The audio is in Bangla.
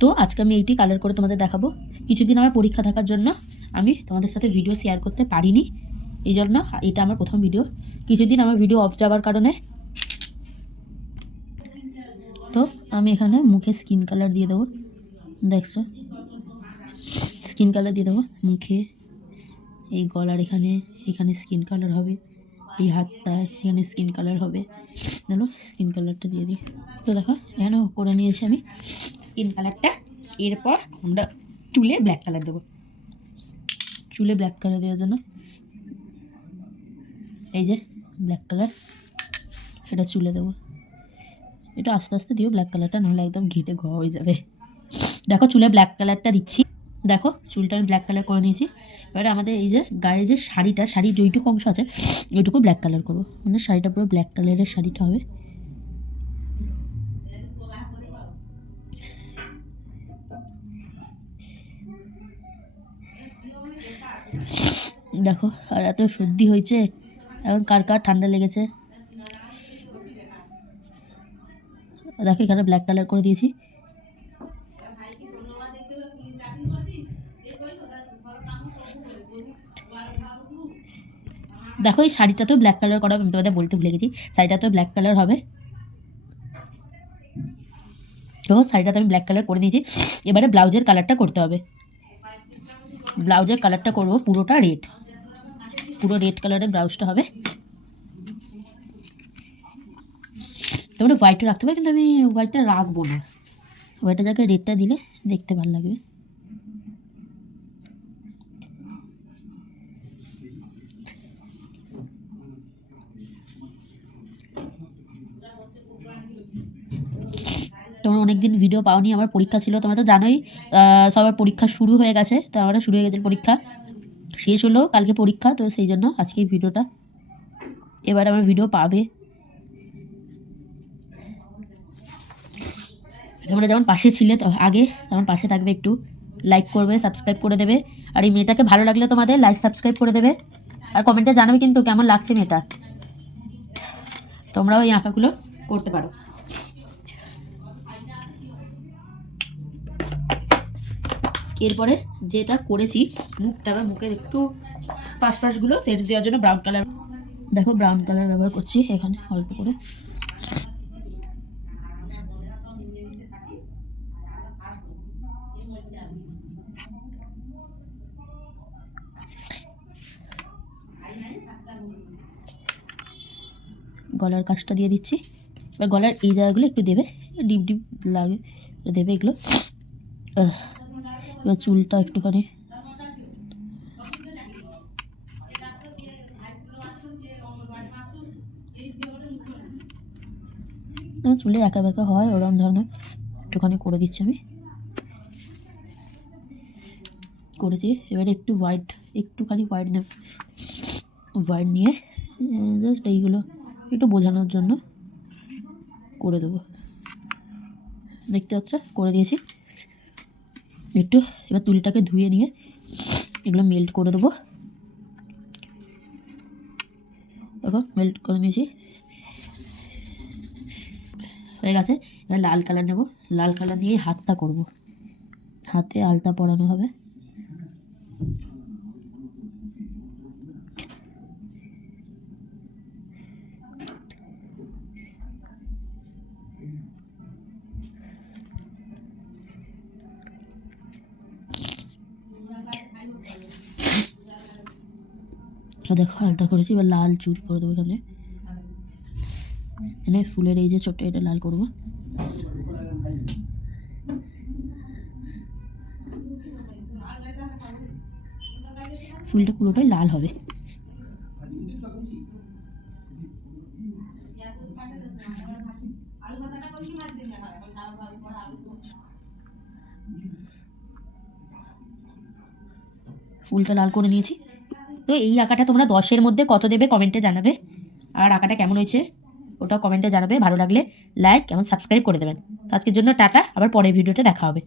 তো আজকে আমি এইটি কালার করে তোমাদের দেখাবো। কিছুদিন আমার পরীক্ষা থাকার জন্য আমি তোমাদের সাথে ভিডিও শেয়ার করতে পারিনি, এই জন্য এটা আমার প্রথম ভিডিও। কিছুদিন আমার ভিডিও অফ যাওয়ার কারণে তো আমি এখানে মুখে স্কিন কালার দিয়ে দেবো। দেখছো, স্কিন কালার দিয়ে দেবো মুখে, এই গলার এখানে এখানে স্কিন কালার হবে, এই হাতটায় এখানে স্কিন কালার হবে। চলো স্কিন কালারটা দিয়ে দিই। তো দেখো এখানে করে নিয়েছি আমি স্কিন কালারটা। এরপর আমরা চুলে ব্ল্যাক কালার দেবো। চুলে ব্ল্যাক কালার দেওয়ার জন্য এই যে ব্ল্যাক কালার, এটা চুলে দেবো। এটা আস্তে আস্তে দিও ব্ল্যাক কালারটা, নাহলে একদম ঘেটে ঘ হয়ে যাবে। দেখো চুলে ব্ল্যাক কালারটা দিচ্ছি। দেখো চুলটা আমি ব্ল্যাক কালার করে নিয়েছি। এবারে আমাদের এই যে গায়ে যে শাড়িটা, শাড়ির যেইটুকু অংশ আছে ওইটুকু ব্ল্যাক কালার করবো, মানে শাড়িটা পুরো ব্ল্যাক কালারের শাড়িটা হবে। দেখো আর এত সর্দি হয়েছে, এখন কার কার ঠান্ডা লেগেছে। দেখো এখানে ব্ল্যাক কালার করে দিয়েছি। দেখো এই শাড়িটাতেও ব্ল্যাক কালার করা, আমি তোমাদের বলতে ভুলে গেছি, শাড়িটাতেও ব্ল্যাক কালার হবে। তো শাড়িটাতে আমি ব্ল্যাক কালার করে দিয়েছি। এবারে ব্লাউজের কালারটা করতে হবে। ব্লাউজের কালারটা করবো পুরোটা রেড, পুরো রেড কালারের ব্লাউজটা হবে। তোমরা হোয়াইটটা রাখতে পারো, কিন্তু আমি হোয়াইটটা রাখবো না, হোয়াইটের জায়গায় রেডটা দিলে দেখতে ভালো লাগবে। তোমরা অনেকদিন ভিডিও পাওনি, আমার পরীক্ষা ছিল, তোমরা তো জানোই সবার পরীক্ষা শুরু হয়ে গেছে। তো আমারও শুরু হয়ে গেছে পরীক্ষা, শেষ হলো কালকে পরীক্ষা, তো সেই জন্য আজকে এই ভিডিওটা। এবার আমার ভিডিও পাবে, তোমরা যেমন পাশে ছিলে আগে তেমন পাশে থাকবে, একটু লাইক করবে, সাবস্ক্রাইব করে দেবে। আর এই মেয়েটাকে ভালো লাগলে তোমাদের লাইক সাবস্ক্রাইব করে দেবে, আর কমেন্টে জানাবে কিন্তু কেমন লাগছে মেয়েটা। তোমরাও এই আঁকাগুলো করতে পারো। এরপরে যেটা করেছি মুখটা বা মুখের একটু পাশগুলো সেটস দেওয়ার জন্য ব্রাউন কালার, দেখো ব্রাউন কালার ব্যবহার করছি এখানে অল্প করে। গলার কাজটা দিয়ে দিচ্ছি। এবার গলার এই জায়গাগুলো একটু দেবে, ডিপ ডিপ লাগে দেবে এগুলো। এবার চুলটা একটুখানি চুলে একা বেঁকা হয় ওরকম ধরনের একটুখানি করে দিচ্ছি আমি, করেছি। এবারে একটু হোয়াইট, একটুখানি হোয়াইট নেব, হোয়াইট নিয়ে জাস্ট এইগুলো একটু বোঝানোর জন্য করে দেবো। দেখতে পাচ্ছ করে দিয়েছি একটু। এবার তুলিটাকে ধুয়ে নিয়ে এগুলো মেল্ট করে দেবো। দেখো মেল্ট করে নিয়েছি, হয়ে গেছে। এবার লাল কালার নেব, লাল কালার নিয়ে হাতটা করব, হাতে আলতা পরানো হবে। দেখো আলতা করেছি, এবার লাল চুল করে দেবো এখানে, এখানে ফুলের এই যে ছোট্ট এটা লাল করব। ফুলটা পুরোটাই লাল হবে। ফুলটা লাল করে নিয়েছি। তো এই আঁকাটা তোমরা 10-এর মধ্যে কত দেবে কমেন্টে জানাবে, আর আঁকাটা কেমন হয়েছে ওটাও কমেন্টে জানাবে। ভালো লাগলে লাইক এবং সাবস্ক্রাইব করে দেবেন। তো আজকের জন্য টাটা, আবার পরের ভিডিওতে দেখা হবে।